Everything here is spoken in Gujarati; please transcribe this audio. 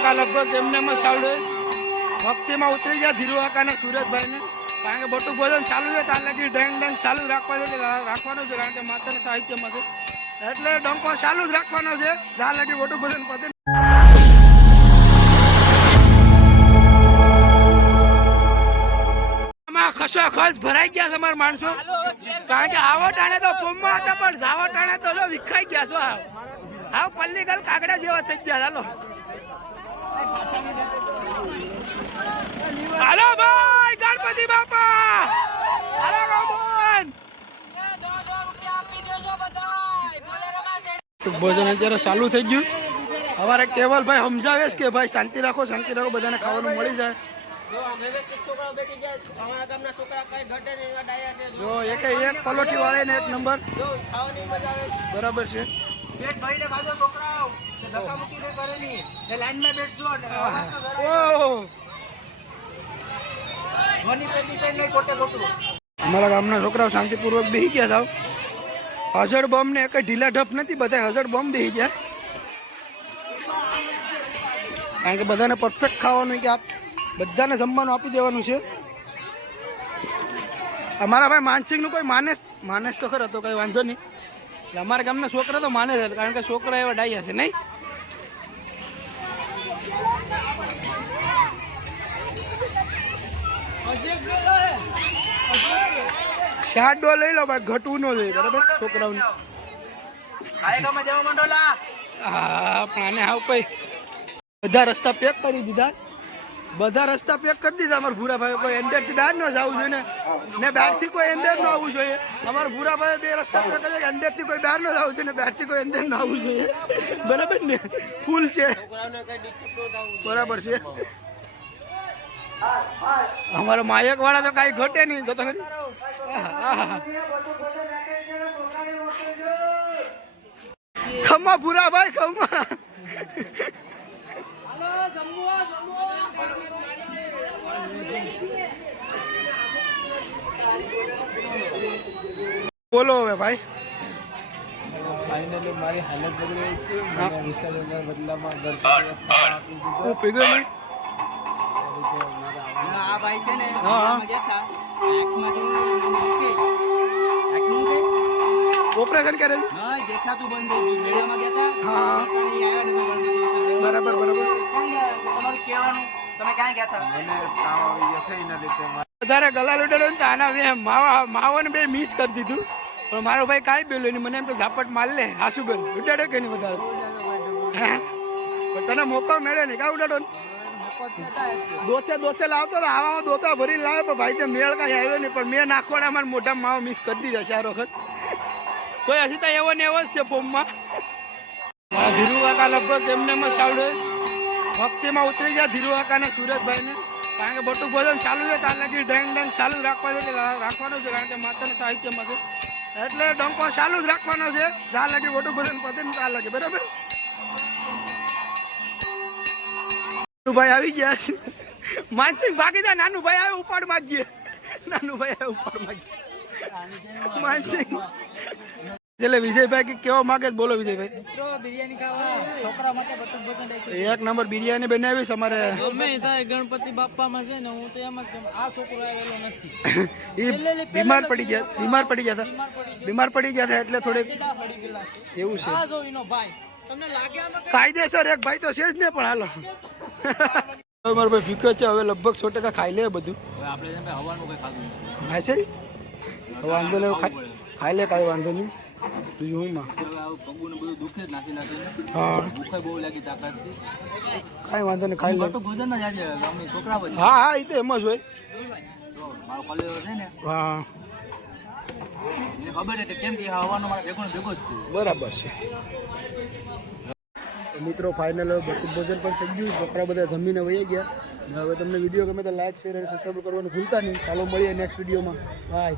કાકા લગભગ એમને ચાલુ ભક્તિમાં ઉતરી ગયા ધીરુ કાકા ને સુરજભાઈ ને, કારણ કે બટુક ભોજન ચાલુ છે ત્યાં લગી ડેંગ ડેંગ ચાલુ રાખવાનું છે, કારણ કે માતાના સાહિત્યમાં છે એટલે ડંકો ચાલુ જ રાખવાનો છે જ્યાં લગી બટુક ભોજન પતે. ખસ ભરાઈ ગયા તમારા માણસો, કારણ કે આવો ટાણે તો ફોર્મમાં હતા પણ જાવો ટાણે તો વિખાઈ ગયા છો. હા પલ્લી ગલ કાગડા જેવા થઈ ગયા. ચાલો હાલો ભાઈ ગણપતિ બાપા, હાલો રોમન. ભોજન અત્યારે ચાલુ થઈ ગયું. અમારે કેવલભાઈ સમજાવે છે કે ભાઈ શાંતિ રાખો બધાને ખાવાનું મળી જાય. જો એક પલોઠી વાળે ને એક નંબર બરાબર છે. અમારા ગામના છોકરાઓ શાંતિપૂર્વક બેસી ગયા સાવ. હજડ બોમ્બ ને એક ઢીલા ઢપ નથી, બધા હજડ બોમ્બ બેસી ગયા, કારણ કે બધાને પરફેક્ટ ખાવાનું કે બધાને જમવાનું આપી દેવાનું છે. અમારા ભાઈ માનસિંગ નું કોઈ માનેસ તો ખરો તો કઈ વાંધો નહીં. એટલે અમારા ગામના છોકરા તો માને છે, કારણ કે છોકરા એવા ડાયા છે નહીં. શાડો લઈ લો ભાઈ, ઘટવું ન જોઈએ બરાબર છોકરાઓને. હા પણ આને આવ કઈ બધા રસ્તા પેક કરી દીધા, અમારા ભૂરાભાઈ. કોઈ અંદર થી બહાર ન જવું જોઈએ ને બહાર થી કોઈ અંદર ન આવવું જોઈએ. અમારા ભૂરાભાઈ બે રસ્તા પેક કરે, અંદર થી કોઈ બહાર ન જવું જોઈએ ને બહાર થી કોઈ અંદર ન આવવું જોઈએ, બરાબર ને. ફૂલ છે બરાબર છે. અમારા માયક વાળા તો કઈ ઘટે નહીં. તો તમે ખમ્મા ભૂરાભાઈ ખમ્મા. બોલો હવે ભાઈ. ફાઇનલી મારી હાલત બગડી છે. વિસર્જનના બદલામાં આ ભાઈ છે ને ઓપરેશન કરેલું દેખાતું બંધ થઈ ગયું. ગયા હા બરાબર તમારું કહેવાનું તમે ક્યાં ગયા હતા? મને તાવ આવી ગયો છે એના લીધે વધારે ગલા ઉડાડો ને તો આના માવાને બે મિસ કરી દીધું. પણ મારો ભાઈ કાંઈ બેલો નહીં, મને એમ તો ઝાપટ માર લે. હાસુ બેન ઉડાડો કે નહીં વધારે? પણ તને મોકો મળે ને કાં ઉડાડો ને? દોતે લાવતો તો આવા દોતા ભરી લાવે, પણ ભાઈ તે મેળ કાંઈ આવ્યો નહીં. પણ મેં નાખવાના મારા મોઢા માવા મિસ કરી દીધા 4 વખત. કોઈ હજી તો એવો ને એવો જ છે ફોર્મમાં. મારા ધીરુ કાકા લગભગ એમને ચાલુ ભક્તિમાં ઉતરી ગયા ધીરુ કાકા ને સુરજભાઈ ને, કારણ કે બટુક ભોજન ચાલુ છે ત્યાં લગી ડેંગ ડેંગ ચાલુ રાખવાનું છે, કારણ કે માતાના સાહિત્યમાં છે એટલે ડંકો ચાલુ જ રાખવાનો છે જ્યાં લગી બટુક ભોજન પતે ને ત્યાં લગે. બરાબર ભાઈ આવી ગયા. માનસિંહ ભાગી જાય. નાનું ભાઈ આવે ઉપાડ માંગીએ. માનસિંહ એટલે વિજયભાઈ કેવો માગે બોલો વિજયભાઈ. બિરયાની ખાવા છોકરા માટે બટુક ભોજન એક નંબર બિરયાની બનાવી અમારે. ગણપતિ બાપામાં છે ને હું તો એમ જ આ છોકરો આવેલો નથી. એ બીમાર પડી ગયા હતા એટલે થોડીક એવું છે. કાયદેસર એક ભાઈ તો છે જ ને. પણ હાલો મારો ભાઈ ફીકો છે હવે લગભગ 100% ખાઈ લે બધું. આપણે હવાનું કઈ ખાધું હા છે વાંધો નહીં, ખાઈ લે કાંઈ વાંધો નહીં. કાંઈ વાંધો નહીં ખાઈ લે. હા એ તો એમ જ હોય. હા બરાબર છે. મિત્રો ફાઇનલ બટુક ભોજન પણ થઈ ગયું. છોકરા બધા જમીને વહી ગયા. હવે તમને વિડીયો ગમે તો લાઈક શેર અને સબસ્ક્રાઈબ કરવાનું ભૂલતા નહીં. ચાલો મળીએ નેક્સ્ટ વિડીયોમાં. બાય.